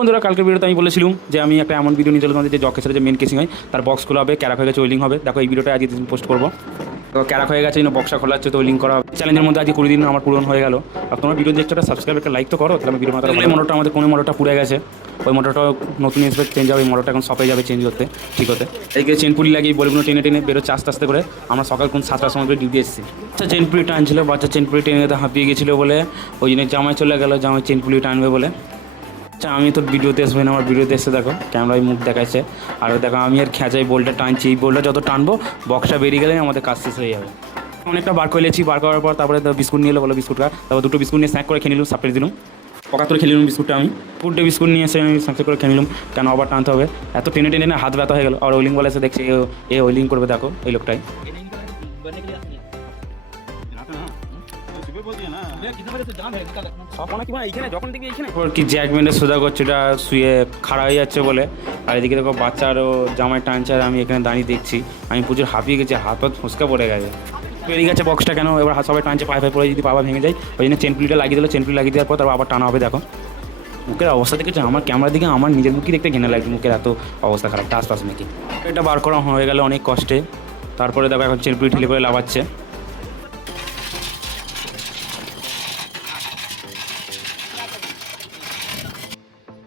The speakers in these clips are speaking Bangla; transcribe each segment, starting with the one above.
বন্ধুরা, কালকে ভিডিওতে আমি বলেছিলাম যে আমি একটা এমন ভিডিও নিয়ে চলে তোমাদের যে জকের সাথে যে মেন কেসিং হয় তার বক্সগুলো হবে, ক্যারাক হয়ে গেছে, ওয়েলিং হবে। দেখো এই ভিডিওটা আজকে পোস্ট করবো। তো ক্যারাক হয়ে গেছে, বক্সা খোলা হচ্ছে, তো ওয়েলিং করা হবে। চ্যালেঞ্জের মধ্যে আজকে 20 দিন আমার পূরণ হয়ে গেল। আর তোমার ভিডিও দেখছো, একটা সাবস্ক্রাইব, একটা লাইক তো করো। তাহলে আমি ভিডিও মাত্র মোটরটা আমাদের কোনো মোটরটা পুড়ে গেছে, ওই মোটরটা নতুন এসবে চেঞ্জ হবে। মোটরটা এখন শপে যাবে চেঞ্জ করতে, ঠিক হতে। এইকে চেন পুলি লাগিয়ে বলগুলো টেনে টেনে বেরোচ্ছে আস্তে আস্তে করে। আমরা সকাল কোন 7টার সময় করে ডিউটি এসেছি। আচ্ছা, চেন পুলি টানছিল, বাচ্চা চেন পুলি টেনে যেতে হাঁপিয়ে গেছিলো বলে ওই জন্য জামাই চলে গেলো, জামাই চেন পুলি টানবে বলে। আচ্ছা, আমি তোর ভিডিওতে আসবো না, আমার ভিডিওতে এসে দেখো ক্যামেরায় মুখ দেখাচ্ছে। আর দেখো আমি আর খেঁচাই বোল্টটা টানছি, এই বোল্টটা যত টানবো বক্সটা বেরিয়ে গেলে আমাদের কাজ শেষ হয়ে যাবে। অনেকটা বার করে নিয়েছি, বার করার পর তারপরে বিস্কুট নিয়ে এলো, বলো বিস্কুটটা, তারপর দুটো বিস্কুট নিয়ে স্ন্যাক করে খেয়ে নিলাম, সাপ্লাই দিলাম। পকাত্তরে খেয়ে নিলাম বিস্কুটটা, আমি ফুটে বিস্কুট নিয়ে এসে আমি স্ন্যাক করে খেয়ে নিলাম। কেন আবার টানতে হবে, এত টেনে টেনে না হাত ব্যথা হয়ে গেল। আর ওয়েলিং বলে এসে দেখছি এ ওয়েলিং করবে, দেখো এই লোকটাই। কি জ্যাকমেন্টে সোজা করছে, এটা শুয়ে খাড়া হয়ে যাচ্ছে বলে। আর এদিকে দেখো বাচ্চারও জামায় টানছে, আর আমি এখানে দাঁড়িয়ে দেখছি। আমি প্রচুর হাঁপিয়ে গেছি, হাত হাত ফুসকা পড়ে গেছে, বেরিয়ে গেছে বক্সটা। কেন এবার হাত সবাই টানছে, পায়ে পড়ে যদি পাবা ভেঙে যায়, ওই জন্য চেন পুলিটা লাগিয়ে দিল। চেন পুলি লাগিয়ে দেওয়ার পর তারপর আবার টানা হবে। দেখো মুখের অবস্থা দেখেছো, আমার ক্যামেরার দিকে আমার নিজের মুখই দেখতে ঘেনে লাগছে, মুখের এত অবস্থা খারাপ, টাস টাস মেকি। এটা বার করা হয়ে গেল অনেক কষ্টে। তারপরে দেখো এখন চেন পুলি ঠেলে করে লাভাচ্ছে।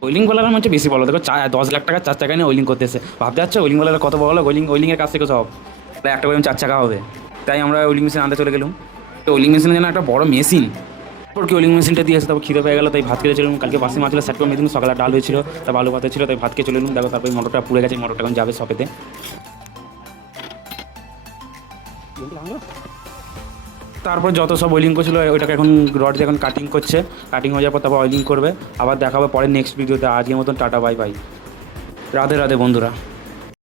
ওয়েলিং বলার হচ্ছে বেশি বলো, দেখো 10 লাখ টাকা 4 চাকা নিয়ে ওয়েলিং করতে এসে ভাবতে যাচ্ছে ওয়েলিং বলার কত বলো। ওয়েলিংয়ের কাছ থেকে সব একটা করে 4 চাকা হবে। তাই আমরা ওয়েলিং মেশিন আনতে চলে গেলাম। ওয়েলিং মেশিনের জন্য একটা বড় মেশিন, তারপর কি ওয়েলিং মেশিনটা দিয়ে এসে তারপর খিদে পেয়ে গেলো, তাই ভাত খেতে চললাম। কালকে বাসি মাছ ছিল, সেট করে মেদিন, সকালে ডাল হয়েছিল, তারপর আলু ভাত ছিল, তাই ভাত খেয়ে চলে এলাম। দেখো তারপর মোটরটা পুড়ে গেছে, মোটরটা এখন যাবে শপেতে। তারপর যত সব ওয়েলিং করছিল ওইটাকে এখন রড দিয়ে এখন কাটিং করছে। কাটিং হয়ে যাওয়ার পর তারপর ওয়েলিং করবে। আবার দেখাবে পরে নেক্সট ভিডিওতে। আজকের মতন tata, bye bye, Radhe Radhe বন্ধুরা।